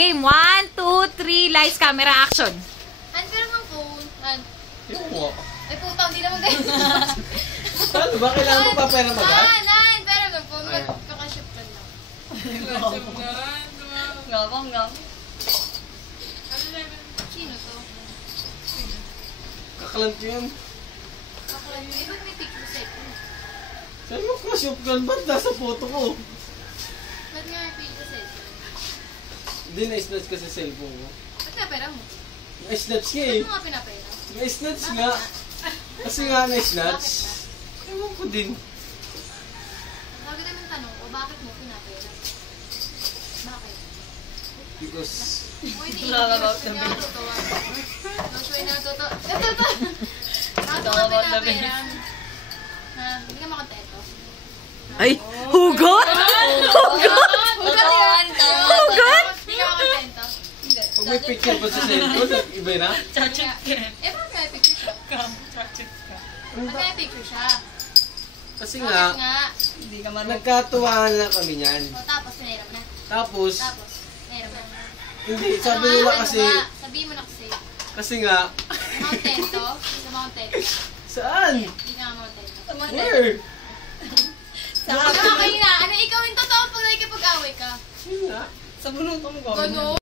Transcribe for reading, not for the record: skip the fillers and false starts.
Game 1, 2, 3, lights, camera, action. Pero ng phone. Yung mo. Ay puta, hindi naman ganyan. Paano ba? Kailangan mo pa pera mag-at? Pero ng phone. Magkakaship ka lang. Ngam. Sino to? Kakalant yun. Bakalan yun. Ba't may picture sa ito? Saan mo crush yung plan? Ba't nasa photo ko? Ba't nga may picture sa ito? Hindi na-snatch ka sa cellphone mo. Ba't nga pera mo? Na-snatch ka Ba't eh. mo nga pinapera? Na-snatch nga. Kasi nga na-snatch. Ewan ko din. Bakit naman tanong ko, bakit mo pinapera? Bakit? Because... O hindi, hindi nga natutuwa. Hindi nga natutuwa. Bakit mo nga pinapera? Ha? Hindi ka makontento? Ay, hugot? Hugot? Hugot! Hugot? Hindi ka makontento? Pag may picture pa sa cellphone, iba na? Chachit ka. Bakit may picture siya? Chachit ka. Bakit may picture siya? Kasi Bakit nga, nga? Hindi ka marunong. nagkatuwaan lang kami niyan. O tapos, pinairam na. Tapos, Pinairam na. hindi, sabi nila kasi, Sabihin mo na kasi. kasi nga, Makontento? Hindi ka makontento. saan? Hindi ka makontento. Where? Ano, kanina? Ano, ikaw yung totoo pag nakikipag-away ka? Yun nga. Sa bunutong ko. Gano'n?